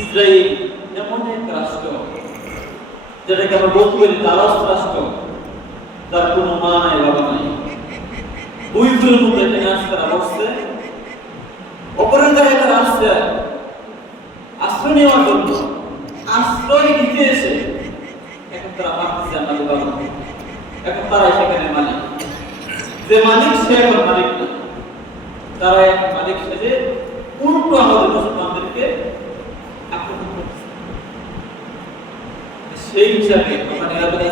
Israel এমন এক রাষ্ট্র যেটাকে আমরা বলতে পারি দারাস রাষ্ট্র, তার কোনো মা নাই বাবা নাই, বুইগুলোর মধ্যে এখানে আসছে তারা বসছে, অপরের জায়গায় তারা আসছে আশ্রয় নেওয়ার জন্য, আশ্রয় দিতে এসে এখন তারা ভাবতেছে আমাদের বাবা, এখন তারা সেখানে মালিক, যে মালিক সে এখন মালিক না, তারা এক মালিক সেজে উল্টো আমাদের মুসলমানদেরকে আক্রমণ করতেছে। সেই হিসাবে আমরা নিরাপদে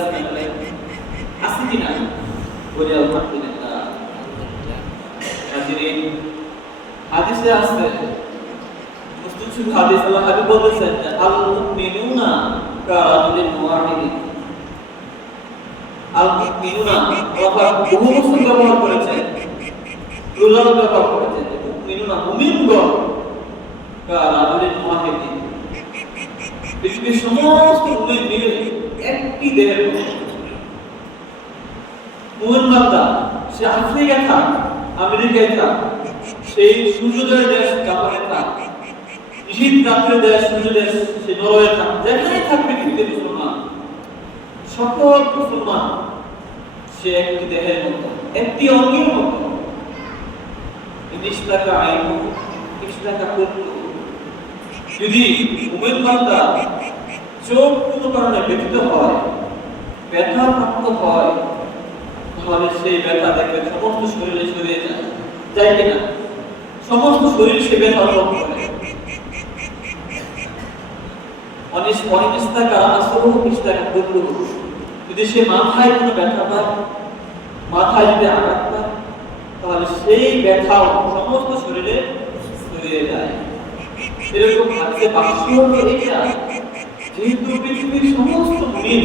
আছি কিনা বলি আলহামদুলিল্লাহ। হাদিসে আছে, মুসলিম শরীফ হাদিস, আল্লাহ হাবিব বলেছেন আল মুমিনুনা কারাজুলিন ওয়াহিদিন। আল মুমিনুনা আল্লাহ বহু বছর ব্যবহার করেছেন, প্লুরাল ব্যবহার করেছেন, মুমিনুনা মুমিনগণ কারাজুলিন ওয়াহিদিন, পৃথিবীর সমস্ত মুমিন মিলে একটি দেহের মতো। মুমিন বান্দা সে আফ্রিকায় থাক, আমেরিকায় থাক, সেই সূর্যোদয়ের দেশ জাপানে থাক, শীত রাত্রের দেশ সূর্য দেশ সে নরওয়ে থাক, যেখানে থাকবে পৃথিবীতে মুসলমান, সকল মুসলমান সে একটি দেহের মতো, একটি অঙ্গের মতো। ইনিশতাকা আইনু ইনিশতাকা কুল্লু। যদি মুমিন বান্দা চোখ কোনো কারণে ব্যথিত হয়, ব্যথাপ্রাপ্ত হয়, তাহলে সেই ব্যথা দেখবে সমস্ত শরীরে ছড়িয়ে যায়, যায় কিনা? সমস্ত শরীর সে ব্যথা অনুভব করে। যদি সে মাথায় কোনো ব্যথা পায়, মাথায় যদি আঘাত পায়, তাহলে সেই ব্যথাও সমস্ত শরীরে ছড়িয়ে যায়। এরকম হাদিসে বাক্য হলো এটা, যেহেতু পৃথিবীর সমস্ত মুমিন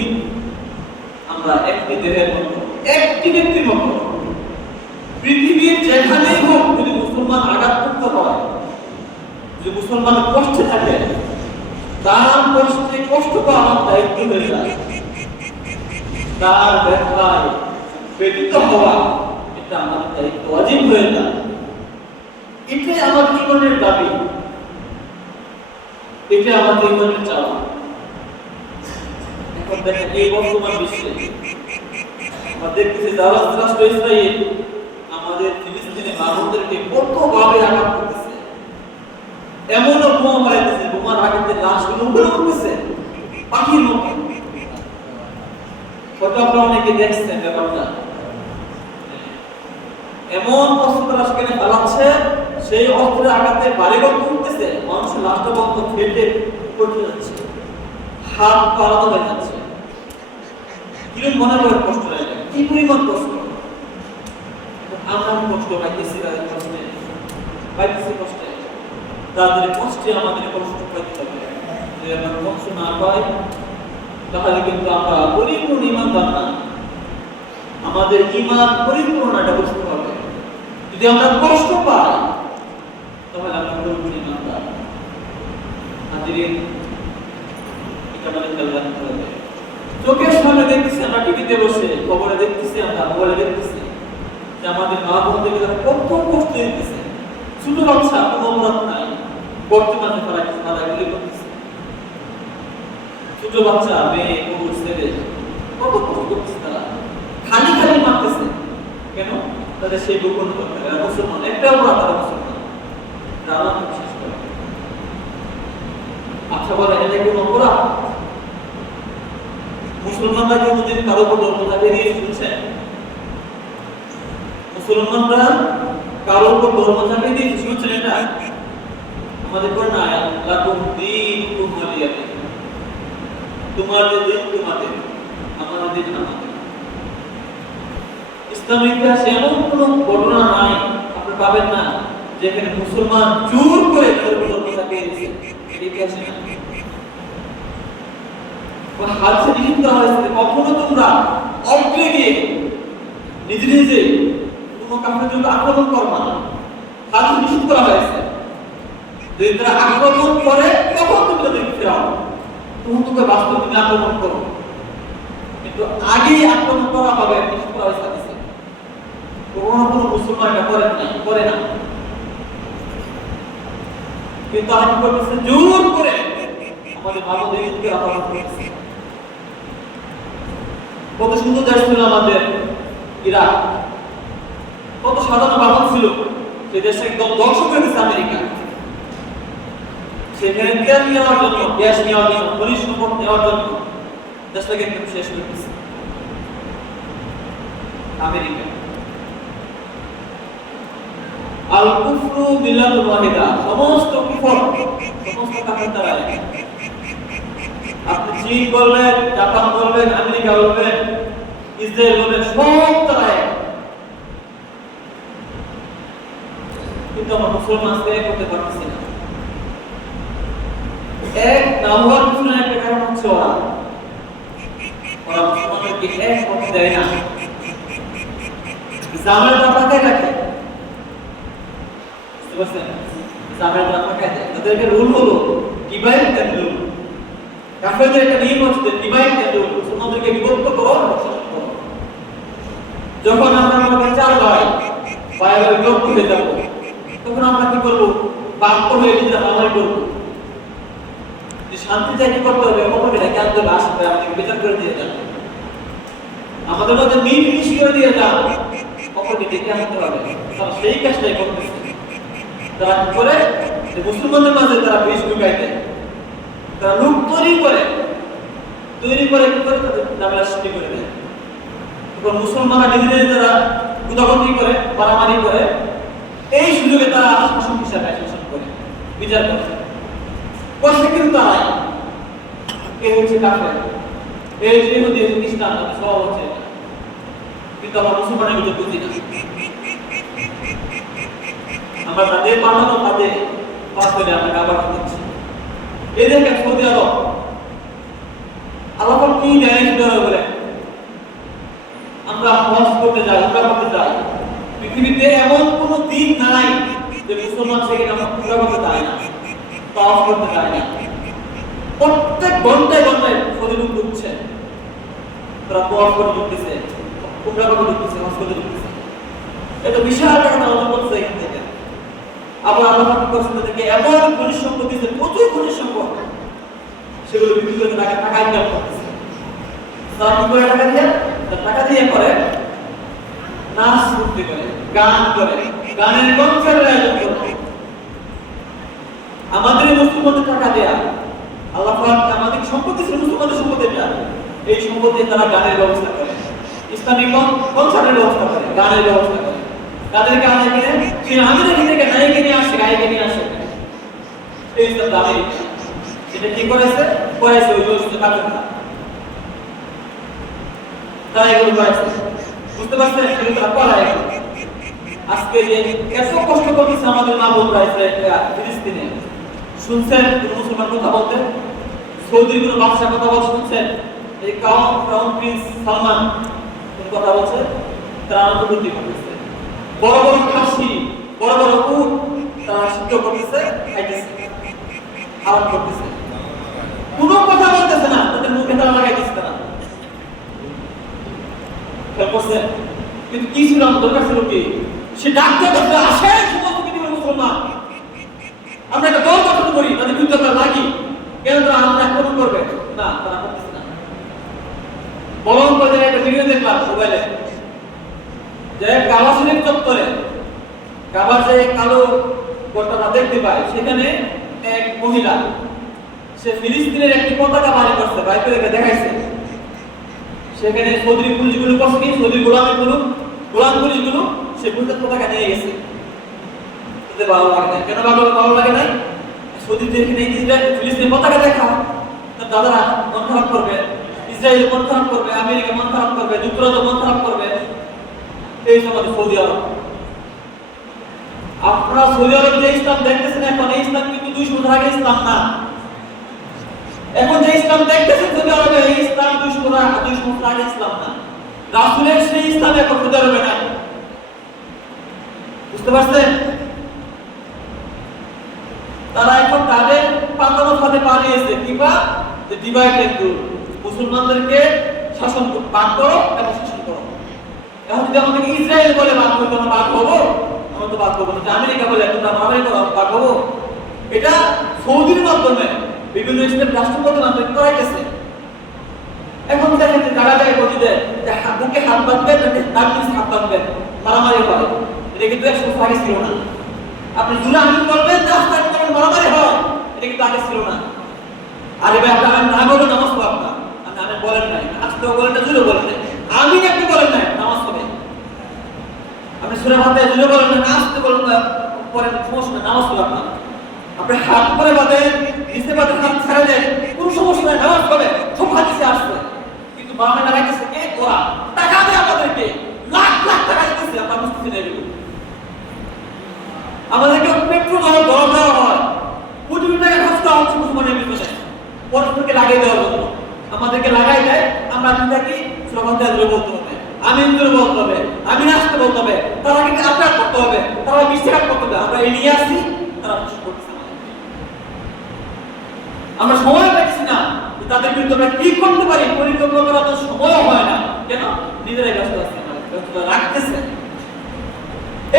আমরা একটি দেহের মতো, একটি ব্যক্তির মতো, পৃথিবীর যেখানেই হোক যদি মুসলমান আঘাতপ্রাপ্ত হয়, যদি মুসলমান কষ্টে থাকে, তার কষ্টে কষ্ট পাওয়া আমার দায়িত্ব হয়ে যায়, তার ব্যথায় ব্যথিত হওয়া এটা আমাদের দায়িত্ব, ওয়াজিব হয়ে যায়। এটাই আমার জীবনের দাবি, এটা আমাদের জীবনের চাওয়া। এখন দেখেন এই বর্তমান বিশ্বে আমরা দেখতেছি দারাস রাষ্ট্র ইসরায়েল আমাদের ফিলিস্তিনি মানুষদেরকে কতভাবে আঘাত করতেছে, এমনও বোমা মারাইতেছে, বোমার আঘাতে লাশগুলো উপরে উঠতেছে পাখির মতো। হয়তো আপনারা অনেকে দেখছেন ব্যাপারটা, এমন অস্ত্র তারা সেখানে চালাচ্ছে, সেই অস্ত্রের আঘাতে বাড়িঘর উঠতেছে, মানুষের লাশটা বন্ধ ফেটে পড়ে যাচ্ছে, হাত পা আলাদা হয়ে যাচ্ছে। কিরকম মনে করে কষ্ট লাগে, কি পরিমাণ কষ্ট। আমরা কষ্ট পাইতেছি, তাদের কষ্টে পাইতেছি, কষ্টে তাদের কষ্টে আমাদের কষ্ট পাইতে হবে। যদি আমরা কষ্ট না পাই তাহলে কিন্তু আমরা পরিপূর্ণ ঈমানদার না, আমাদের ঈমান পরিপূর্ণ এটা বুঝতে হবে। যদি আমরা কষ্ট পাই তাহলে আমরা পরিপূর্ণ ঈমানদার। হাজিরিন, এটা মানে খেয়াল রাখতে হবে। চোখের সামনে দেখতেছি আমরা, টিভিতে বসে খবরে দেখতেছি, আমরা মোবাইলে দেখতেছি যে আমাদের মা বোনদেরকে তারা কত কষ্ট দিতেছে। ছোট বাচ্চা কোনো অপরাধ নাই, বর্তমানে তারা এগুলি করতেছে। ছোট বাচ্চা, মেয়ে, পুরুষ, ছেলে কত কষ্ট করতেছে, তারা খালি খালি মারতেছে। কেন? তাদের সেই গোপন করতে হবে মুসলমান, একটা অপরাধ তারা মুসলমান, তারা বিশ্বাস করে। আচ্ছা বলে এটা কোনো অপরাধ? মুসলমানরা কোনদিন কারো উপর ধর্ম চাপিয়ে দিয়ে শুনছেন? মুসলমানরা কারো উপর ধর্ম চাপিয়ে দিয়ে শুনছেন? এটা আমাদের পর না, লাকুম দীনুকুম ওয়ালিয়া দীন, তোমাদের দিন তোমাদের, আমাদের দিন আমাদের। ইসলামের ইতিহাসে এমন কোন ঘটনা নাই আপনি পাবেন না যেখানে মুসলমান জোর করে ধর্ম চাপিয়ে দিয়েছে, এটা ইতিহাসে না। হাদিসে নিষিদ্ধ হয়েছে কখনো তোমরা অগ্রে গিয়ে নিজে নিজে কোনো কাফেরের জন্য আক্রমণ করবা না। হাদিসে নিষিদ্ধ করা হয়েছে যদি তারা আক্রমণ করে তখন তুমি তাদেরকে ফেরাও, তখন তোকে বাস্তব তুমি আক্রমণ করো, কিন্তু আগেই আক্রমণ করা হবে নিষিদ্ধ করা হয়েছে হাদিসে। কোনো মুসলমান এটা করে না, কিন্তু আপনি করতেছেন জোর করে আমাদের মানব দেশকে আহ্বান করেছে। কত সুন্দর দেশ ছিল আমাদের ইরাক, কত সাধারণ মানুষ ছিল, সেই দেশটা একদম ধ্বংস করে দিচ্ছে আমেরিকা। সেখানে তেল নেওয়ার জন্য, গ্যাস নেওয়ার জন্য, খনিজ সম্পদ নেওয়ার জন্য দেশটাকে একদম শেষ করে দিচ্ছে আমেরিকা। আল কুফরু মিল্লাতুন ওয়াহিদা, সমস্ত কুফর, সমস্ত কাফের তারা এক। আপনি চীন বলবেন, জাপান বলবেন, আমেরিকা বলবেন, ইসরায়েল বলবেন, সব তারা এক। কিন্তু আমরা মুসলমান এক করতে পারতেছি না। এক না হওয়ার পিছনে একটা কারণ হচ্ছে ওরা মুসলমানদেরকে এক করতে দেয় না, জামায়াতরা পাকায় রাখে। বুঝতে পারছেন? জামায়াতরা পাকায় দেয়। তাদেরকে রুল হলো ডিভাইড এন্ড রুল। কাফেরদের একটা নিয়ম হচ্ছে ডিভাইড এন্ড রুল, মুসলমানদেরকে বিভক্ত করো, শাসন করো। যখন আমরা আমাদের চার ভাই বিভক্ত হয়ে যাবো, তখন আমরা কি করবো? বাক্য হয়ে নিজেরা মামলা করবো। শান্তি চাই কি করতে হবে? অপরকে ডেকে আনতে হবে, আসতে হবে, আমাদেরকে বিচার করে দিয়ে যান, আমাদের মধ্যে মিশ করে দিয়ে যান, অপরকে ডেকে আনতে হবে। তারা সেই কাজটাই করতেছে। তারা কি করে? মুসলমানদের মাঝে তারা বেশ ঢুকাই দেয়, তারা লোক তৈরি করে কি করে তাদের ঝামেলা সৃষ্টি করে দেয়। তখন মুসলমানরা নিজেদের তারা গুদাগন্দি করে, মারামারি করে, এই সুযোগে তারা শাসন হিসাবে শাসন করে, বিচার করে। কষ্টে কিন্তু তারাই কে হচ্ছে কাফের, এই যে ইহুদি খ্রিস্টান, সব হচ্ছে। কিন্তু আমরা মুসলমানের ভিতরে বুঝি না, আমরা তাদের পাঠানো তাদের পাশ করে আমরা কাবার দিচ্ছি। এই দেখেন সৌদি আরব, আল্লাহ কি দেয় সৌদি আরবে? আমরা হজ করতে যাই, উমরা করতে যাই, পৃথিবীতে এমন কোন দিন নাই যে মুসলমান সেখানে আমরা উমরা করতে যাই না, তাওয়াফ করতে যাই না। প্রত্যেক ঘন্টায় ঘন্টায় সৌদি লোক ঢুকছে, তারা তাওয়াফ করে ঢুকতেছে, উমরা করতে ঢুকতেছে, হজ করতে ঢুকতেছে। এটা বিশাল টাকা অর্জন করছে এখান থেকে। আবার আল্লাহ পাক করছেন তাদেরকে এমন খনিজ সম্পদ দিয়েছে, প্রচুর খনিজ সম্পদ, সেগুলো বিক্রি করে টাকা ইনকাম করতেছে। তারা কি করে টাকা দিয়ে করে নাচ করতে করে, গান করে, গানের কনসার্টের আয়োজন করে। আমাদের মুসলমানদের টাকা দেয়া, আল্লাহ পাক আমাদের সম্পত্তি ছিল, মুসলমানদের সম্পত্তি এটা, এই সম্পত্তি তারা গানের ব্যবস্থা করে, ইসলামিক কনসার্টের ব্যবস্থা করে, গানের ব্যবস্থা করে। তাদেরকে আনে কিনে সেই আমিরা থেকে নায়িকে নিয়ে আসে, গায়িকে নিয়ে আসে, এই সব দামে এটা কি করেছে ওই জোর কাফেররা, তারা এগুলো করেছে। বুঝতে পারছেন? এগুলো তারা করায়। আজকে যে এত কষ্ট করতেছে আমাদের মা বোনরা ফিলিস্তিনে, শুনছেন কোন মুসলমান কথা বলতে? সৌদির কোন বাদশাহ কথা বলতে শুনছেন? এই ক্রাউন প্রিন্স সালমান কোন কথা বলছে? তারা আত্মবুদ্ধি করতেছে, বড় বড় খাসি, বড় বড় উট তারা সিদ্ধ করতেছে, খাইতেছে, হারাম করতেছে, কোনো কথা বলতেছে না, তাদের মুখে তারা লাগাই দিচ্ছে তারা। কিন্তু কি ছিল আমাদের দরকার ছিল কি? সে ডাক্তার করতে আসে সমস্ত পৃথিবীর মুসলমান, আমরা একটা দল গঠন করি, তাদের বিরুদ্ধে আমরা লাগি, কেন তারা আমরা আক্রমণ করবে না, তারা করতেছে না। বরং তাদের একটা ভিডিও দেখলাম মোবাইলে, যে কাবা শরীফ চত্বরে, কাবার যে কালো গোটাটা দেখতে পায়, সেখানে এক মহিলা সে ফিলিস্তিনের একটি পতাকা বাড়ি করছে, বাইরে রেখে দেখাইছে। সেখানে সৌদি পুলিশগুলো করছে কি, সৌদি গোলাম পুলিশগুলো সে পতাকা নিয়ে গেছে। তাদের ভালো লাগে না, কেন ভালো লাগে না? সৌদি যেখানে ফিলিস্তিনের পতাকা দেখা, দাদারা মন খারাপ করবে, ইসরায়েল মন খারাপ করবে, আমেরিকা মন খারাপ করবে, যুক্তরাজ্য মন খারাপ করবে। এই সমাজ সৌদি আরব, আপনারা সৌদি আরবে যে ইসলাম দেখতেছেন এখন, এই ইসলাম কিন্তু 200 বছর আগে ইসলাম না। এখন যে ইসলাম দেখতেছেন সৌদি আরবে, এই ইসলাম 200 বছর আগে ইসলাম না। রাসূলের সেই ইসলাম এখন সৌদি আরবে নাই। বুঝতে পারছেন? তারা এখন তাদের পাতানো ফাঁদে পা দিয়েছে, কিংবা যে ডিভাইড এন্ড রুল, মুসলমানদেরকে শাসন বাদ করো এবং শাসন করো। এখন যদি আমাদেরকে ইসরায়েল বলে বাদ করতে, আমরা বাদ হবো? আমরা তো বাদ হবো না। আমেরিকা বলে তোমরা মারামারি করো, বাদ হবো? এটা সৌদির মাধ্যমে বিভিন্ন ইসলাম রাষ্ট্রপতি আন্দোলন করাইতেছে। এখন দেখেন যে জায়গা জায়গায় গতি দেয় যে বুকে হাত বাঁধবেন নাকি ডান নিচে হাত বাঁধবেন, মারামারি হয়। এটা কিন্তু 100 বছর আগে ছিল না। আপনি জুলে আমিন করবেন, রাস্তায় করবেন, মারামারি হয়, এটা কিন্তু আগে ছিল না। আরে ভাই আপনার না বলে নামাজ পড়া আপনার আপনি বলেন নাই, আসতেও বলেন না, জুলে বলেন নাই, আমিন আপনি বলেন নাই, নামাজ হবে। আপনি সূরা ফাতিহা জুলে বলেন না, আসতে বলেন না, পরে সমস্যা নাই, নামাজ হবে আপনার। আপনি হাত করে বাঁধেন, নিচে বাঁধেন, হাত ছাড়া দেন, কোনো সমস্যা নাই, নামাজ হবে, সব হাদিসে আসবে। কিন্তু বাংলা টাকা গেছে কে ওরা টাকা দেয় আমাদেরকে, লাখ লাখ টাকা দিতেছে, আমরা বুঝতেছি না এগুলো। আমাদেরকে পেট্রোল দর দেওয়া হয়, কোটি কোটি টাকা খরচ করা হচ্ছে মুসলমানের পিছনে পরস্পরকে লাগিয়ে দেওয়ার জন্য। আমাদেরকে লাগাই দেয়, আমরা থাকি শ্রোতাদের জন্য বলতে হবে, আমিন জন্য বলতে হবে, আমিন আসতে বলতে হবে, তারা কিন্তু আপ্রাণ করতে হবে, তারা বিশ্বাস করতে হবে। আমরা এই নিয়ে আসি, তারা বিশ্বাস করতেছে না। আমরা সময় পাচ্ছি না তাদের বিরুদ্ধে আমরা কি করতে পারি, পরিকল্পনা করার আমাদের সময় হয় না। কেন? নিজেরাই ব্যস্ত আছে, ব্যস্ততা রাখতেছে।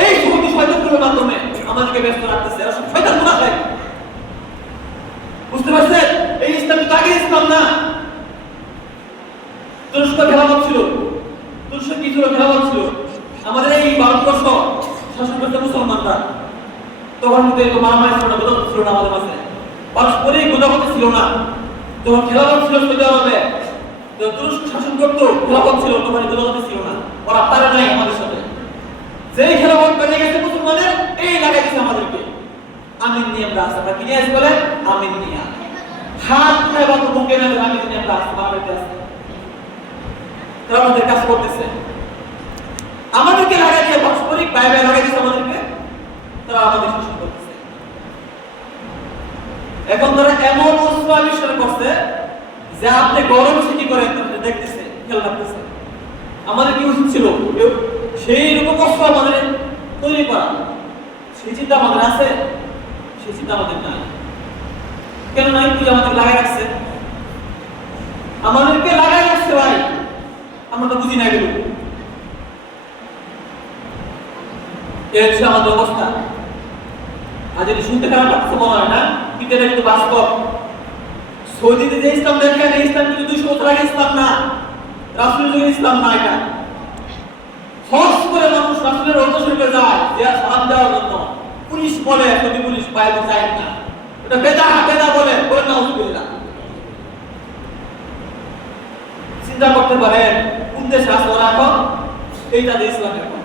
এই সমস্ত শয়তানগুলোর মাধ্যমে আমাদেরকে ব্যস্ত রাখতেছে। আর সব শয়তান মুনাফিক, বুঝতে পারছেন? এই ইসলাম তো আগে ইসলাম না। তুরস্ক খেলাফত ছিল, তুরস্ক কি ছিল? খেলাফত ছিল। আমাদের এই ভারতবর্ষ শাসন করতে মুসলমানরা, তখন কিন্তু এই মারামারি ছিল না, বোঝাপড়া ছিল না আমাদের মাঝে, পারস্পরিক বোঝাপড়া ছিল না। তখন খেলাফত ছিল সৌদি আরবে, তুরস্ক শাসন করতো, খেলাফত ছিল, তখন বোঝাপড়া ছিল না, ওরা পারে নাই আমাদের সাথে। যেই খেলাফত বেড়ে গেছে মুসলমানের, এই লাগাই দিচ্ছে আমাদেরকে। আমিন নিয়ে আমরা আসি, আমরা কি নিয়ে আসি বলে? আমিন নিয়ে। হাত উঠায় বা মুখে না আমিন নিয়ে আমরা আসি, আমাদেরকে আসি, তারা আমাদের কাজ করতেছে। আমাদেরকে লাগাই দিয়ে পারস্পরিক ভাই ভাই লাগাই দিচ্ছে আমাদেরকে, তারা আমাদের শাসন করতেছে। এখন তারা এমন অস্ত্র আবিষ্কার করছে যে আপনি গরম সিটি করে দেখতেছে, খেয়াল রাখতেছে। আমাদের কি উচিত ছিল সেই রকম অস্ত্র আমাদের তৈরি করা? সেই চিন্তা আমাদের আছে? সেই চিন্তা আমাদের নাই। কেন নাই? তুই আমাদের লাগাই রাখছে, আমাদেরকে লাগাই রাখছে ভাই, আমরা তো বুঝি না এগুলো। এই হচ্ছে আমাদের অবস্থা। আর যদি শুনতে খারাপ লাগছে মনে হয় না, কিন্তু এটা কিন্তু বাস্তব। সৌদিতে যে ইসলাম দেখেন, এই ইসলাম কিন্তু 200 বছর আগে ইসলাম না, রাসূলের যুগের ইসলাম না। এটা হজ করে মানুষ রাসূলের রওজা শরীফে যায় জিয়ারত সালাম দেওয়ার জন্য। পুলিশ বলে, সৌদি পুলিশ বাইরে যায় না, এটা বেদা বেদা বলে নাউজুবিল্লাহ। চিন্তা করতে পারেন কোন দেশে আছে ওরা এখন? এইটা যে ইসলামের পথ,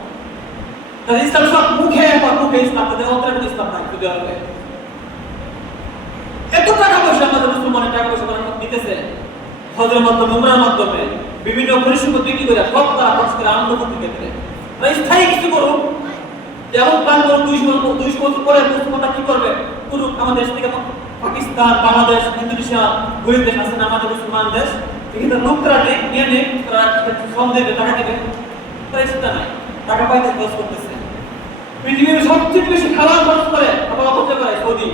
তাদের ইসলাম সব মুখে, এখন মুখে ইসলাম, তাদের অন্তরে কোনো ইসলাম নাই। সৌদি আরবে এত টাকা পয়সা আমাদের মুসলমানের টাকা পয়সা দিতেছে হজের মাধ্যমে, উমরার মাধ্যমে, বিভিন্ন পরিষেবা বিক্রি করে সব তারা খরচ করে আনন্দ করতে ক্ষেত্রে স্থায়ী কিছু করুক, যেমন প্ল্যান করুন 200 বছর পরে মুসলমানরা কি করবে করুক। আমাদের দেশ থেকে পাকিস্তান, বাংলাদেশ, ইন্দোনেশিয়া, গরিব দেশ আছে না আমাদের মুসলমান দেশ, কিন্তু লোকরা নিয়ে নেই, তারা শ্রম দেবে, টাকা দেবে, তারা চিন্তা নাই, টাকা পাইতে খরচ করতেছে। পৃথিবীর সবচেয়ে বেশি খাবার খরচ করে, খাবার অপচয় করে সৌদি,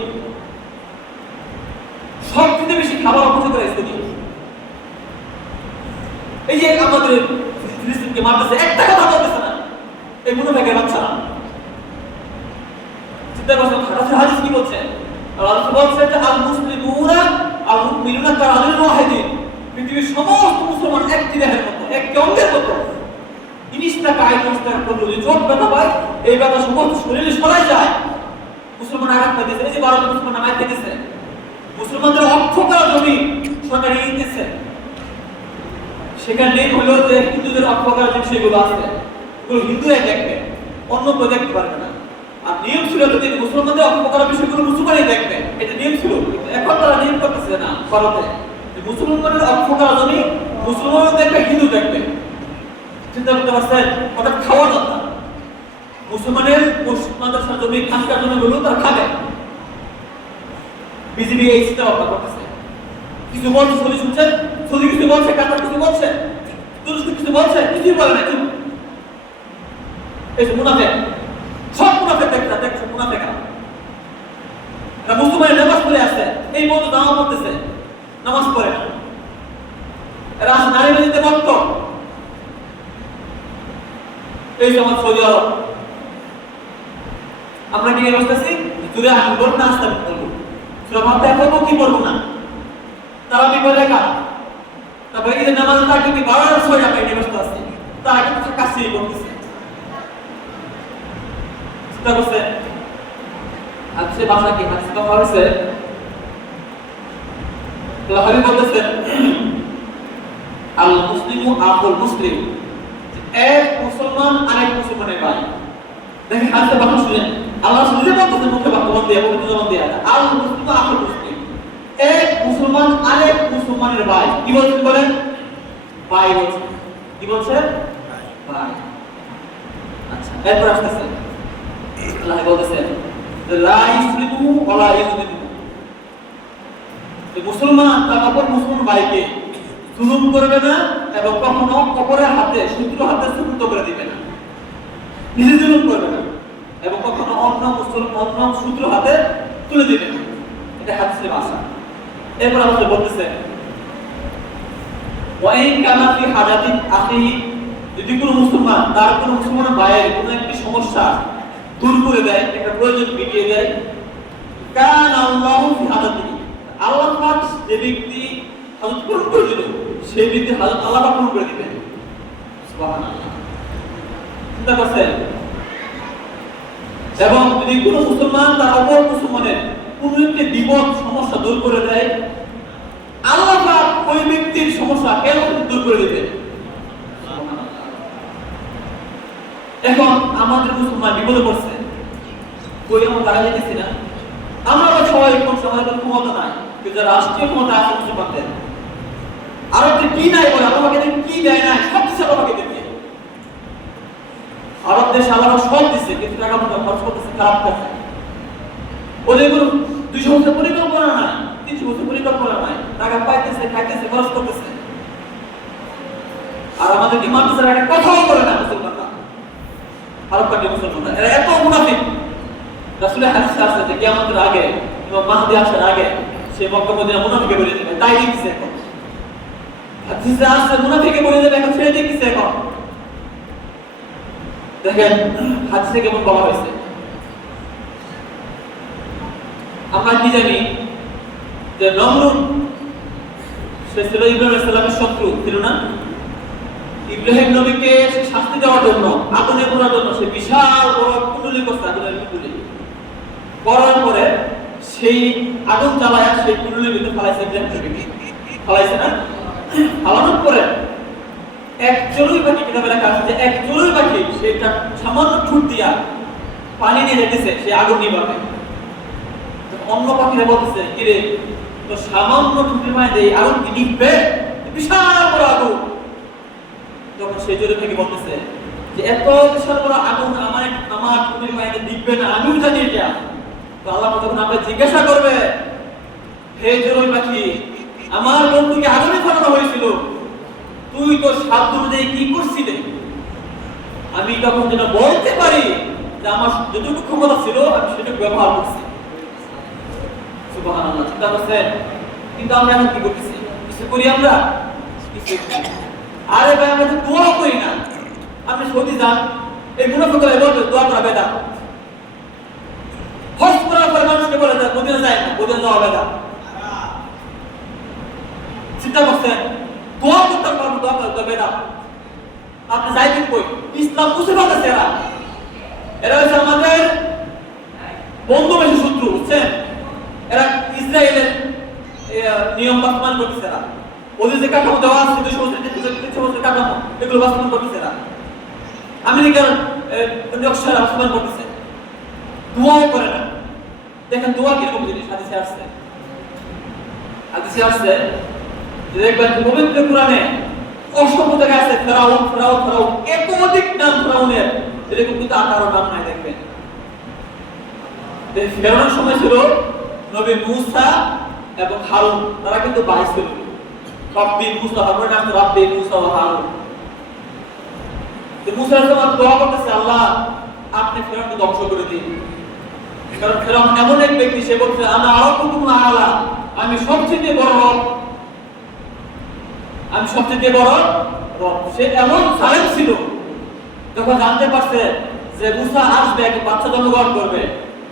সবচেয়ে বেশি খাবার অপচয় করে সৌদি। এই যে আমাদের ফিলিস্তিনকে মারতেছে, একটা কথা বলতেছে না এই মুনাফিকের বাচ্চারা। চিন্তা করছেন হাদিস কি বলছে? রাসূল বলছেন যে আল মুসলিমুনা আল মুমিনুনা কারাজুল ওয়াহিদিন, পৃথিবীর সমস্ত মুসলমান এক দেহের মতো, এক অঙ্গের মতো। জিনিসটা কায়দা করলো যে চোখ ব্যথা পায়, এই ব্যথা সমস্ত শরীরে সরাই যায়। মুসলমান আঘাত পেয়েছে, এই যে ভারত মুসলমান আঘাত পেয়েছে, মুসলমানদের অর্থ করা জমি সরকার নিয়ে নিতেছে। সেখানে নেই হলো যে হিন্দুদের অর্থ করা জমি সেগুলো আছে, এগুলো হিন্দুরাই দেখবে, অন্য কেউ দেখতে পারবে না। আর নিয়ম ছিল যদি মুসলমানদের অর্থ করা বিষয়গুলো মুসলমানই দেখবে, এটা নিয়ম ছিল। এখন তারা নিয়ম করতেছে না ভারতে, মুসলমানদের অর্থ করা জমি মুসলমানও দেখবে, হিন্দু দেখবে। চিন্তা করতে পারছেন? ওটা খাওয়ার কথা, মুসলমানের মাদ্রাসার জমি, খানকার জমিগুলো তারা খাবে। বিজেপি এই চিন্তা ভাবনা করতেছে। কিছু বলছে সৌদি, শুনছেন? সৌদি কিছু বলছে, কাতার কিছু বলছে, তুরস্ক কিছু বলছে, কিছুই বলে না। এই যে মুনাফিক, সব মুনাফিক দেখছে মুনাফিক। এরা মুসলমানের নামাজ পড়ে আছে, এই মতো নামাজ পড়তেছে, নামাজ পড়ে না। এরা আছে নারী বাজিতে ভক্ত। এই সমাজ সৌদি আরব, আমরা কি বলতেছি? জুড়ে আমি বলবো না, আসতে বলবো, সুরা ফাতিহা পড়বো কি পড়বো না, তারা বিপদে কাজ, তারপরে ঈদের নামাজ তাকে কি 12-6 টাকা এই ব্যস্ত আছে, তারা কিন্তু কাছে করতেছে, চিন্তা করছে। আজকে ভাষা কি হাদিস কথা হয়েছে, হাবিব বলতেছেন আল মুসলিমু আকুল মুসলিম, এক মুসলমান আরেক মুসলমানের ভাই। দেখেন হাদিসে বাক্য শুনেন, আল্লাহ নিজে বলতেছেন মুখে বাক্য দিয়ে, পবিত্র জবান দিয়ে, আল মুসলিমু আকুল মুসলিম, এক মুসলমান আরেক মুসলমানের ভাই। কি বলছেন বলেন? ভাই বলছেন। কি বলছেন? ভাই। আচ্ছা, এরপর আসতেছে আল্লাহ বলতেছেন লা ইসলিমু ওয়া লা ইসলিমু, মুসলমান তার অপর মুসলমান ভাইকে জুলুম করবে না এবং কখনো অপরের হাতে শত্রু হাতে সুপ্ত করে দিবে না, নিজে জুলুম করবে না এবং কখনো অন্য শত্রু হাতে তুলে দিবে না। এটা হাদিসের ভাষা। এরপর আল্লাহ বলতেছে ওয়া ইন কানা ফি হাজাতিন আখিহি, যদি কোনো মুসলমান তার কোনো মুসলমান ভাইয়ের কোনো একটি সমস্যা দূর করে দেয়, একটা প্রয়োজন মিটিয়ে দেয়, কান আল্লাহু ফি হাজাতিহি, আল্লাহ পাক যে ব্যক্তি হাজত পূরণ করে দিল সেই ব্যক্তি হাজত আল্লাহ পাক পূরণ করে দিবেন। সুবহানাল্লাহ, চিন্তা করছেন। এবং যদি কোনো মুসলমান তার অপর মুসলমানের কোনো একটি বিপদ সমস্যা দূর করে দেয়, আল্লাহ পাক ওই ব্যক্তির সমস্যা কেন দূর করে দিবেন। এখন আমাদের মুসলমান বিপদে পড়ছে, কই আমরা দাঁড়া যেতেছি না, আমরা সবাই কোন সময় কোনো ক্ষমতা নাই, কিন্তু রাষ্ট্রীয় ক্ষমতা আছে মুসলমানদের, আর কি নাই বলে আমাকে কি দেয় নাই, সব কিছু আমাকে দেবে। আরব দেশে আল্লাহ সব দিচ্ছে, কিন্তু টাকা পয়সা খরচ করতেছে খারাপ কাজে। ওদের কোনো 200 বছর পরিকল্পনা নাই, 300 বছর পরিকল্পনা নাই, টাকা পাইতেছে, খাইতেছে, খরচ করতেছে। আর আমাদের কি মানুষের একটা কথাও বলে না মুসলমানরা, আরব কান্ট্রি মুসলমানরা, এরা এত মুনাফিক। রাসূলের হাদিসে আছে যে কিয়ামতের আগে ইমাম মাহদী আসার আগে সে মক্কা মদিনা মুনাফিকে বলে দিবে, তাই লিখছে এখন হাদিসে আছে মুনাফিকে বলে দেবে, এখন ছেড়ে দিচ্ছে। এখন দেখেন হাদিসে কেমন বলা হয়েছে। আমরা কি জানি যে নমরুদ সে ছিল ইব্রাহিম আলাইহিস সালামের শত্রু, ছিল না? ইব্রাহিম নবীকে সে শাস্তি দেওয়ার জন্য, আগুনে পোড়ার জন্য সে বিশাল বড় কুণ্ডলী করছে, আগুনের কুণ্ডলী করার পরে সেই আগুন জ্বালায়া সেই কুণ্ডলীর ভিতরে ফেলাইছে ইব্রাহিম নবীকে, ফেলাইছে না? ফেলানোর পরে এক চড়ুই পাখি, কিতাবে লেখা আছে যে এক চড়ুই পাখি সেটা সামান্য ঠুট দিয়া পানি নিয়ে যেতেছে সে আগুন নিভাবে। অন্য পাখিরা বলতেছে কিরে তো সামান্য ঠুটের মাঝে আগুন কি নিভবে, বিশাল বড় আগুন। তখন সেই চড়ুই পাখি বলতেছে যে এত বিশাল বড় আগুন আমার ঠুটের মাঝে নিভবে না, আমিও জানি এটা। তো আল্লাহ তখন আমাকে জিজ্ঞাসা করবে, হে চড়ুই পাখি, আমার বন্ধুকে আগুনে ফেলানো হয়েছিল, তুই তো সাধ্য অনুযায়ী কি করছিলি? আমি তখন যেন বলতে পারি যে আমার যতটুকু ক্ষমতা ছিল আমি সেটুকু ব্যবহার করছি। সুবহানাল্লাহ, চিন্তা করছেন। কিন্তু আমরা এখন কি করতেছি? কিছু করি আমরা? আরে ভাই আমরা তো দোয়া করি না। আপনি সৌদি যান, এই মুনাফিকরা বলবে দোয়া করা বেদাত। হজ করার পরে মানুষকে বলে যায় মদিনা যায় না, মদিনা যাওয়া বেদাত। চিন্তা করছেন, দোয়া করতে পারবো, দোয়া করতে বেদাত। আপনি যাইবেন কই? ইসলাম মুসলমান আছে এরা, এরা হচ্ছে আমাদের বন্ধু বেশি শত্রু, বুঝছেন? এরা ইসরায়েলের নিয়ম বাস্তবায়ন করতেছে, এরা ওদের যে কাঠামো দেওয়া আছে 200 বছর কাঠামো, এগুলো বাস্তবায়ন করতেছে এরা। আমেরিকার নকশা বাস্তবায়ন করতেছে, দোয়াও করে না। দেখেন দোয়া কিরকম জিনিস, হাদিসে আসছে, হাদিসে আসছে দেখবেন পবিত্র কোরআনে অসংখ্য জায়গায় আছে ফেরাউন ফেরাউন ফেরাউন, এত অধিক নাম ফেরাউনের, এরকম কিন্তু 18 নাম নাই। দেখবেন ফেরাউনের সময় ছিল নবী মূসা এবং হারুন, তারা কিন্তু ভাই ছিল। রাব্বি মূসা, হারুনের নাম রাব্বি মূসা ও হারুন। যে মূসা আলাইহিস দোয়া করতেছে, আল্লাহ আপনি ফেরাউনকে ধ্বংস করে দিন, কারণ ফেরাউন এমন এক ব্যক্তি, সে বলছে আনা আরাকুম আলা, আমি সবচেয়ে বড় রব, আমি সবচেয়ে বড় রব। সে এমন জালেম ছিল, যখন জানতে পারছে যে মূসা আসবে, একটা বাচ্চা জন্মগ্রহণ করবে,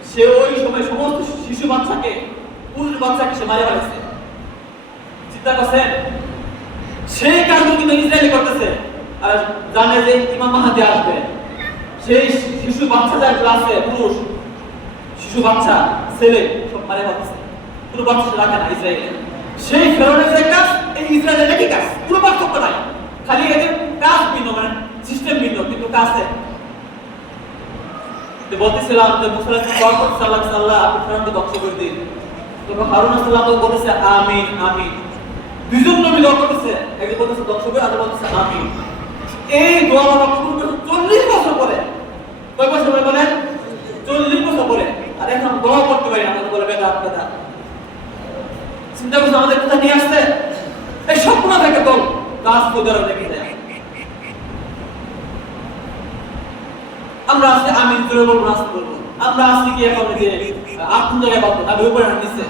সে ওই সময় সমস্ত শিশু বাচ্চাকে, পুরুষ বাচ্চাকে সে মারা ফেলেছে। চিন্তা করছেন সেই কাজগুলো কিন্তু ইসরায়েলি করতেছে আর জানে যে ইমাম মাহদী আসবে সেই শিশু বাচ্চা যারা আছে পুরুষ শিশু বাচ্চা ছেলে সব মারে ফেলতেছে পুরো বাচ্চা রাখে না ইসরায়েলে সেই ফেরাউনের যে কাজ এই ইসরায়েলের একই কাজ পুরো পার্থক্য নাই খালি এদের কাজ ভিন্ন মানে সিস্টেম ভিন্ন কিন্তু কাজ এক তো বলতেছিলাম যে মুসা আলাইহিস সালাম আপনি ফেরাউনকে ধ্বংস করে দিন তখন হারুন আলাইহিস সালাম বলেছে আমিন আমিন দুইজন নবী দোয়া করতেছে একজন বলতেছে ধ্বংস করে আর বলতেছে আমিন এই দোয়া বাবা কবুল করে 40 বছর পরে কয় বছর পরে বলেন 40 বছর পরে আর এখন দোয়া করতে পারি আমাদের বলে বেদাত বেদাত চিন্তা করছে আমাদের কোথায় নিয়ে আসছে এই স্বপ্ন থেকে তো গাছ কোদারও দেখে দেয় আমরা আজকে আমিন করে বলবো নাস্ত করবো আমরা আজকে কি এখন যে আপন জায়গায় পাবো আমি উপরে নিচ্ছে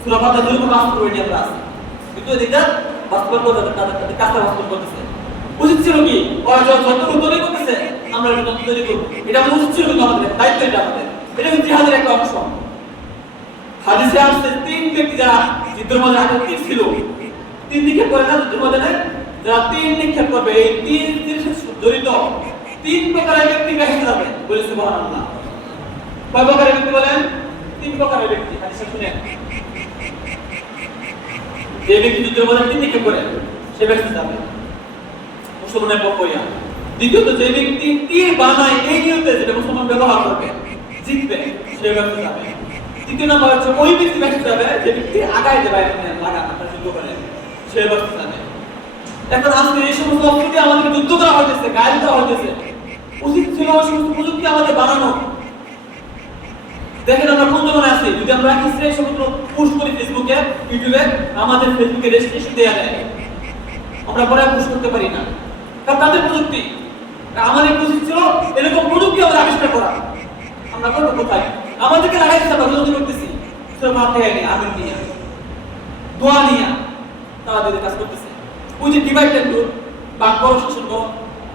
সূরা ফাতিহা দুই করে নাস্ত করে নিয়ে আমরা আসি কিন্তু এটা বাস্তব করতে তাদের কাজটা বাস্তব করতেছে উচিত ছিল কি ওরা যত তৈরি করতেছে আমরা এটা তৈরি করবো এটা উচিত ছিল কিন্তু আমাদের দায়িত্ব এটা আমাদের এটা কিন্তু জিহাদের একটা অংশ হাদিসে আসছে তিন ব্যক্তি যারা যুদ্ধের মধ্যে আটক ছিল তিন নিক্ষেপ করে না যুদ্ধের মধ্যে যারা তিন নিক্ষেপ করবে এই তিন জিনিসের জড়িত তিন প্রকারের ব্যক্তি বেহেশতে যাবে বলে সুবহানাল্লাহ কয় প্রকারের ব্যক্তি বলেন তিন প্রকারের ব্যক্তি হাদিসে শুনেন যে ব্যক্তি যুদ্ধের মধ্যে তিন নিক্ষেপ করে সে বেহেশতে যাবে মুসলমানের পক্ষইয়া দ্বিতীয়ত যে ব্যক্তি তীর বানায় এই নিয়তে যেটা মুসলমান ব্যবহার করবে জিতবে সে বেহেশতে যাবে তৃতীয় নাম্বার হচ্ছে ওই ব্যক্তি বেঁচে যাবে যে ব্যক্তি আগায় যাবে লাগা আপনার যুদ্ধ করে সে বেঁচে যাবে এখন আজকে এই সমস্ত অস্ত্র দিয়ে আমাদের যুদ্ধ করা হইতেছে গায়ে দেওয়া হইতেছে উচিত ছিল ওই সমস্ত প্রযুক্তি আমাদের বানানো দেখেন আমরা কোন জমানায় আছি যদি আমরা এই সমস্ত পোস্ট করি ফেসবুকে ইউটিউবে আমাদের ফেসবুকে রেজিস্ট্রেশন দেয়া যায় আমরা পরে পোস্ট করতে পারি না কারণ তাদের প্রযুক্তি আমাদের উচিত ছিল এরকম প্রযুক্তি আমাদের আবিষ্কার করা আমরা করবো কোথায় আমাদেরকে লাগাই দিতে পারবো যদি করতেছি সূরা ফাতিহা নিয়ে আমিন নিয়ে দোয়া নিয়ে তারা যদি কাজ করতেছে ওই যে ডিভাইড এন্ড রুল বাক্য শাসন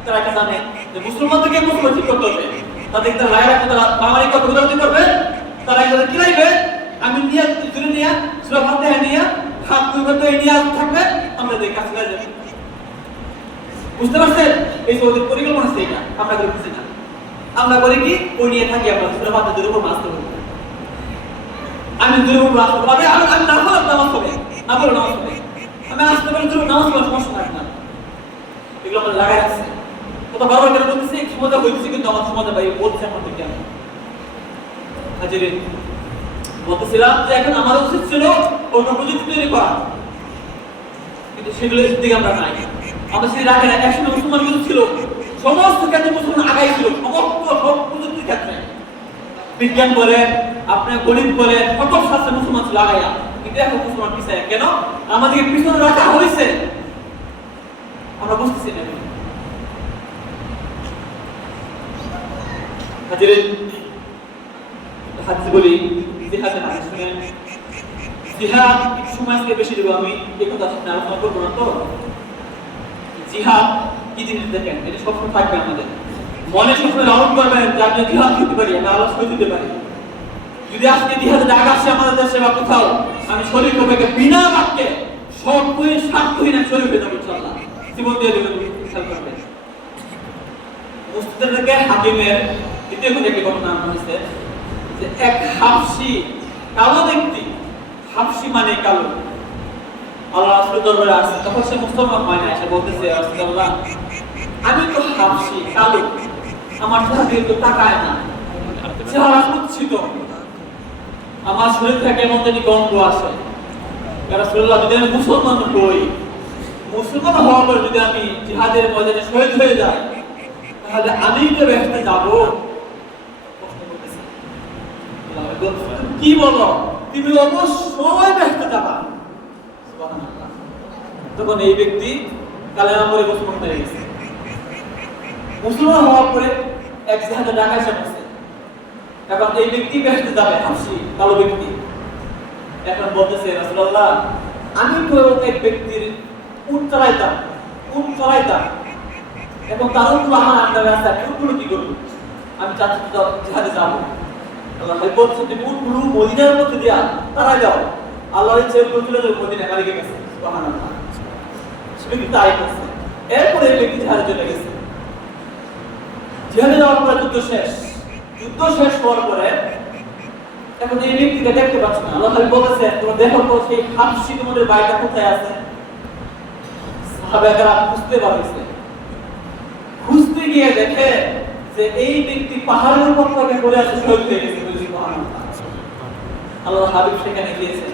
তারা একটা জানে যে মুসলমানদেরকে মুসলমান ঠিক করতে হবে তাদের তারা লাগাই রাখতে তারা বাঙালি কথা বুঝাতে করবে তারা এখানে কি লাগবে আমিন নিয়ে জুড়ে নিয়ে সূরা ফাতিহা নিয়ে হাত দুইবার তো এই নিয়ে থাকবে আমরা দেখে কাজ করে যাবো বুঝতে পারছেন এই যে ওদের পরিকল্পনা আছে এটা আমরা করে বুঝি না আমরা বলি কি ওই নিয়ে থাকি আমরা সূরা ফাতিহা দুই উপর মাস্ত করি আমি দুই উপর মাস্ত করি আমি না বললাম নামাজ পড়ে না বলে নামাজ পড়ে আমি আসতে পারি দুই নামাজ পড়ার সমস্যা থাকে না এগুলো আমরা লাগাই রাখছি কথা বারবার করে বলতেছি সমাজে হইতেছে কিন্তু আমার সমাজে ভাই বলছে আমাদের কেন হাজিরিন বলতেছিলাম যে এখন আমার উচিত ছিল অন্য প্রযুক্তি তৈরি করা কিন্তু সেগুলোর দিকে আমরা নাই আমরা সেটা রাখি না একসময় মুসলমান কিন্তু ছিল সমস্ত ক্ষেত্রে মুসলমান আগাই ছিল সমস্ত সব প্রযুক্তির ক্ষেত্রে বিজ্ঞান বলেন আপনার গণিত বলেন সকল শাস্ত্রে মুসলমান ছিল আগাইয়া কিন্তু এখন মুসলমান পিছায় কেন আমাদেরকে পিছনে রাখা হয়েছে আমরা বুঝতেছি না হাজিরিন হাদিস বলি জিহাদের হাদিস শুনেন জিহাদ সময় থেকে বেশি দেব আমি এই কথা আলোচনা করবো না তো জিহাদ কি জিনিস দেখেন এটা সবসময় থাকবে আমাদের মনে সবসময় লালন করবেন যে আপনি জিহাদ করতে পারি আমি আল্লাহ সই দিতে পারি যদি আজকে জিহাদে ডাক আসে আমাদের দেশে বা কোথাও আমি শরীর কবেকে বিনা বাক্যে সব বই স্বার্থহীন এক শরীর পেতাম ইনশাআল্লাহ জীবন দিয়ে দেবেন খেয়াল করবেন মুস্তাদরাকে হাকিমের দ্বিতীয় কোন একটি ঘটনা হয়েছে যে এক হাবশি কালো ব্যক্তি হাবশি মানে কালো আল্লাহ রাসূলের দরবারে আসে তখন সে মুসলমান হয় না এসে বলতেছে রাসূলুল্লাহ আমি তো হাবশি কালো আমার সাথে তো তাকায় না চেহারা কুৎসিত আমার শরীর থেকে এমন জানি গন্ধ আসে রাসূলুল্লাহ যদি আমি মুসলমান হই মুসলমান হওয়ার পর যদি আমি জিহাদের ময়দানে শহীদ হয়ে যাই তাহলে আমি তো বেহেশতে যাব কি বলো তুমি অবশ্যই বেহেশতে যাবা সুবহানাল্লাহ তখন এই ব্যক্তি কালেমা পড়ে মুসলমান হয়ে গেছে মুসলমান হওয়ার পরে এক জিহাদে ঢাকা এসে বসে এখন এই ব্যক্তি বেহেশতে যাবে হাসি কালো ব্যক্তি এখন বলতেছে রাসূলুল্লাহ আমি তো এক ব্যক্তির উট চড়াইতাম এবং তার উপর আমার আন্ডারে আছে আমি উটগুলো কি করবো আমি চাচ্ছি জিহাদে যাবো আল্লাহ ভাই বলছে তুমি উটগুলো মদিনার মধ্যে দিয়া তারা যাও আল্লাহর ইচ্ছে করে চলে যাও মদিনা মালিকের কাছে সুবহানাল্লাহ। সে ব্যক্তি তাই করছে। এরপরে এই ব্যক্তি জিহাদে চলে গেছে। জিহাদে যাওয়ার পরে যুদ্ধ শেষ। যুদ্ধ শেষ হওয়ার পরে এখন এই ব্যক্তিকে দেখতে পাচ্ছ না। আল্লাহ তাআলা বলেছে, তোমরা দেখো তো সেই হাবশী তোমাদের ভাইটা কোথায় আছে। সাহাবায়েরা বুঝতে পারছে, খুঁজতে গিয়ে দেখে যে এই ব্যক্তি পাহাড়ের উপর থেকে পড়ে আছে, শহীদ হয়ে গেছে। সুবহানাল্লাহ। আল্লাহ হাবিব সেখানে গিয়েছে,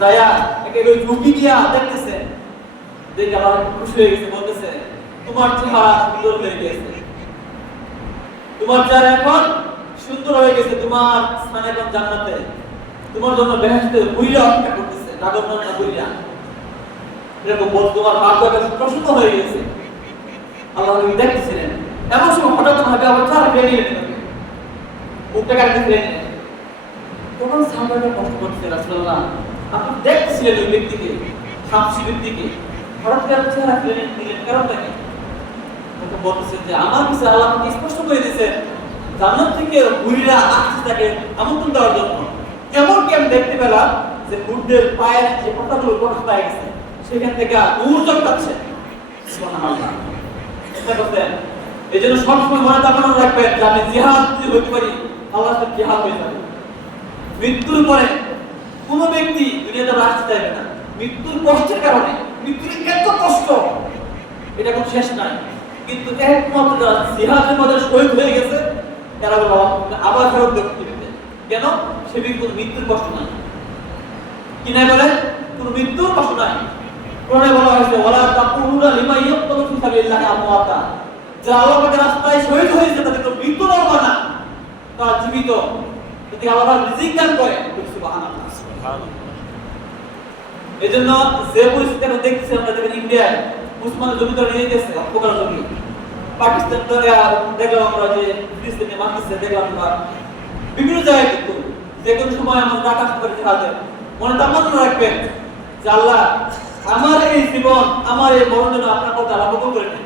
যায়া একেবারে ঝুঁকি দিয়া দেখতেছে, দেখে আল্লাহ খুশি হয়ে গেছে, বলতেছে তোমার চেহারা সুন্দর হয়ে গেছে, তোমার চেহারা এখন সুন্দর হয়ে গেছে, তোমার স্থান এখন জান্নাতে, তোমার জন্য বেহেশতে বুইরা অপেক্ষা করতেছে, নাগরনন্দা বুইরা। এরকম বল, তোমার ভাগ্যটা প্রসন্ন হয়ে গেছে। আল্লাহ দেখতেছিলেন, এমন সময় হঠাৎ ভাবে আবার চেহারা ফিরে নিলেন, মুখটা কাটতে ফিরে নিলেন। তখন সাহাবারা কষ্ট করছে, রাসূলুল্লাহ আপনি দেখছিলেন ওই ব্যক্তিকে, হাবশী ব্যক্তিকে, হঠাৎ করে চেহারা ফিরে নিলেন, কারণটা কি? তখন বলতেছেন যে আমার কাছে আল্লাহ আমাকে স্পষ্ট করে দিয়েছেন জান্নাত থেকে বুড়িরা আসছে তাকে আমন্ত্রণ দেওয়ার জন্য। এমনকি আমি দেখতে পেলাম যে বুড়দের পায়ের যে পাতাগুলো কষ্ট পায়ে গেছে, সেখান থেকে দূর চমকাচ্ছে। সুবহানাল্লাহ। এটা করতেন। এই জন্য সবসময় মনে রাখবেন যে আমি জিহাদ যদি হইতে পারি, আল্লাহর সাথে জিহাদ হয়ে যাবে। মৃত্যুর পরে কোনো ব্যক্তি দুনিয়াতে আসতে চাইবে না। মৃত্যুর কষ্টের কারণে, মৃত্যুর এত কষ্ট, এটা কোনো শেষ নাই। কিন্তু একমাত্র যারা জিহাদের মধ্যে শহীদ হয়ে গেছে, তারা আবার ফেরত দেখতে পাবে। কেন? সে ব্যক্তির কোনো মৃত্যুর কষ্ট নাই। কি নাই বলে? কোনো মৃত্যুর কষ্ট নাই। কোরআনে বলা হয়েছে ওয়ালা তাকুলুনা লিমা ইয়াকতুলু ফি সাবিলিল্লাহি আমওয়াতা, যারা আল্লাহর রাস্তায় শহীদ হয়েছে তাদের কোনো মৃত্যু হবে না, তারা জীবিত। যদি আল্লাহ রিজিক দান করে, সুবহানাল্লাহ। এজন্য যে পরিস্থিতি আমরা দেখতেছি, আমরা দেখেন ইন্ডিয়ায় মুসলমান জমিদার নিয়ে গেছে, অপকার জমি। পাকিস্তান ধরে দেখলাম আমরা যে ফিলিস্তিনে মারতেছে, দেখলাম আমরা বিভিন্ন জায়গায়। কিন্তু যে কোনো সময় আমাদের আকাশ করে হাজার মনে তামান্না রাখবেন যে আল্লাহ আমার এই জীবন, আমার এই মরণ যেন আপনার পথে আল্লাহ কবুল করে নেন।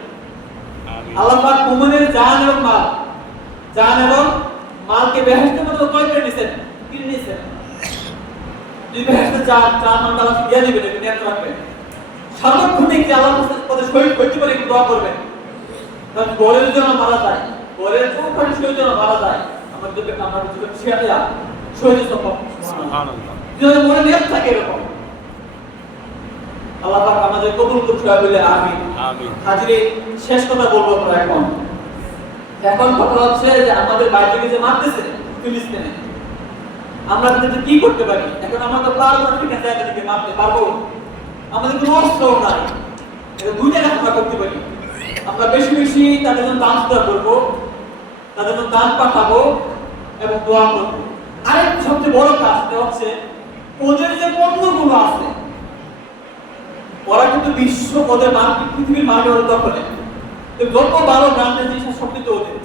আল্লাহ পাক মুমিনের জান এবং মাল, জান এবং মালকে বেহেশতের মতো ক্রয় করে নিয়েছেন, কিনে নিয়েছেন। যদি বেহেশতে চান, মাল আল্লাহ দিয়ে দিবেন, এটা নিয়ে রাখবেন। সার্বক্ষণিক যে আল্লাহর পথে শহীদ হইতে পারে, একটু দোয়া করবেন। কারণ গড়ের জন্য মারা যায়, গড়ের চৌখানে শহীদ জন্য মারা যায়, আমাদের ছেড়ে যা শহীদ সম্ভব। সুবহানাল্লাহ। যদি মনে নিয়ত থাকে এরকম, আল্লাহ পাক আমাদের কবুল করুন, সবাই বলে আমিন। আমিন। হাজিরিন, শেষ কথা বলবো আমরা এখন কথা হচ্ছে যে আমাদের বাইরে থেকে যে মারতেছে ফিলিস্তিনে, আমরা কিন্তু কি করতে পারি? এখন আমরা তো পারবো না, ঠিক আছে, এটাকে মারতে পারবো, আমাদের কোনো অস্ত্রও নাই। এটা দুইটা কাজ আমরা করতে পারি। আমরা বেশি বেশি তাদের জন্য দান করবো, তাদের জন্য দান পাঠাবো এবং দোয়া করবো। আরেকটা সবচেয়ে বড় কাজটা হচ্ছে ওদের যে পণ্যগুলো আছে, ওরা কিন্তু বিশ্ব ওদের মার্কেট, পৃথিবীর মার্কেট দখলে। তো যত ভালো ব্র্যান্ডের জিনিস সব কিন্তু ওদের।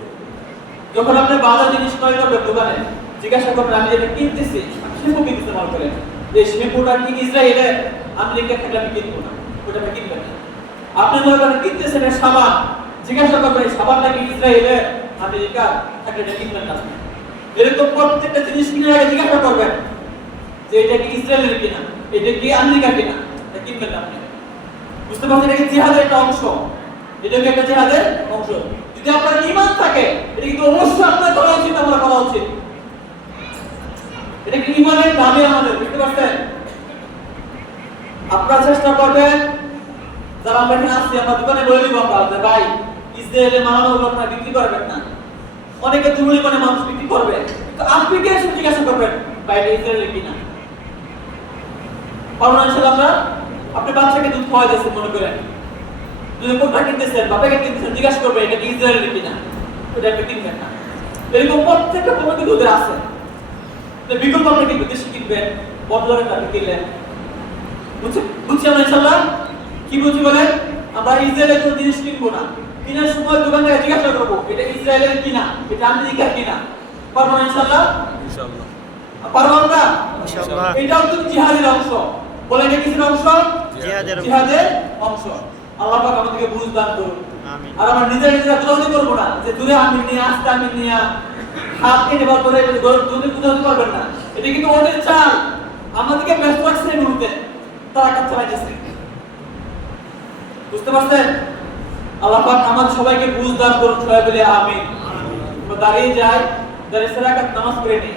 যখন আপনি বাজার জিনিস ক্রয় করবেন দোকানে, জিজ্ঞাসা করবেন আমি যেটা কিনতেছি, শ্যাম্পু কিনতেছি মনে করেন, যে শ্যাম্পুটা কি ইসরায়েলের, আমেরিকা থেকে আমি কিনবো না, ওটা আমি কিনবেন না। আপনি মনে করেন কিনতেছেন সাবান, জিজ্ঞাসা করবেন এই সাবানটা কি ইসরায়েলের, আমেরিকা থেকে, এটা কিনবেন না। এরকম প্রত্যেকটা জিনিস কিনার আগে জিজ্ঞাসা করবেন যে এটা কি ইসরায়েলের কিনা, এটা কি আমেরিকা কিনা, এটা কিনবেন না আপনি। বুঝতে পারছেন? এটা কি জিহাদের একটা অংশ, এটা কি একটা জিহাদের অংশ। যদি আপনার ঈমান থাকে, এটা কিন্তু অবশ্যই আপনার করা উচিত, আমরা করা উচিত। এটা কি ঈমানের দাবি আমাদের, বুঝতে পারছেন? আপনারা চেষ্টা করবেন, যারা আমরা এখানে আসছি, আমরা দোকানে বলে দিব আমরা যে ভাই ইসরায়েলে মালামাল আপনারা বিক্রি করবেন না। অনেকে দুর্বল মানে মানুষ বিক্রি করবে, তো আপনি কে এসে জিজ্ঞাসা করবেন ভাই এটা ইসরায়েলের কিনা? পারবেন ইনশাআল্লাহ। আমরা আপনি বাচ্চাকে দুধ খাওয়াই দিচ্ছেন মনে করেন, যদি কোনটা কিনতেছেন, বাবাকে কিনতেছেন, জিজ্ঞাসা করবেন এটা কি ইসরায়েলের কিনা, এটা আপনি কিনবেন না। এরকম প্রত্যেকটা পণ্য দুধের আছে, বিকল্প আপনি কি দেশি কিনবেন, বদলের আপনি কিনলেন। বুঝছি আমরা ইনশাআল্লাহ। কি বুঝি বলেন? আমরা ইসরায়েলের কোনো জিনিস কিনবো না, কেনার সময় দোকানদারকে জিজ্ঞাসা করবো এটা ইসরায়েলের কিনা, এটা আমেরিকার কিনা। পারবো না ইনশাআল্লাহ? ইনশাআল্লাহ পারবো আমরা ইনশাআল্লাহ। এটাও তো জিহাদের অংশ। বলেন এটা কিসের অংশ? জিহাদের অংশ। আল্লাহ পাক আমাদেরকে বুঝ দান করুন। আমিন। আর আমরা নিজেরা দৌড়াদৌড়ি করবো না, যে দূরে আমি নিয়ে আসতে, আমি নিয়ে হাত কেটে বার করে দৌড়ে দৌড়াদৌড়ি করবেন না। এটা কিন্তু ওদের চাল, আমাদেরকে ব্যস্ত রাখছে এই মুহূর্তে, তারা কাজ চালাইতেছে। বুঝতে পারছেন? আল্লাহ পাক আমাদের সবাইকে বুঝ দান করুন, সবাই বলে আমিন। আমরা দাঁড়িয়ে যাই, দাঁড়িয়ে 2 রাকাত নামাজ পড়ে নিই।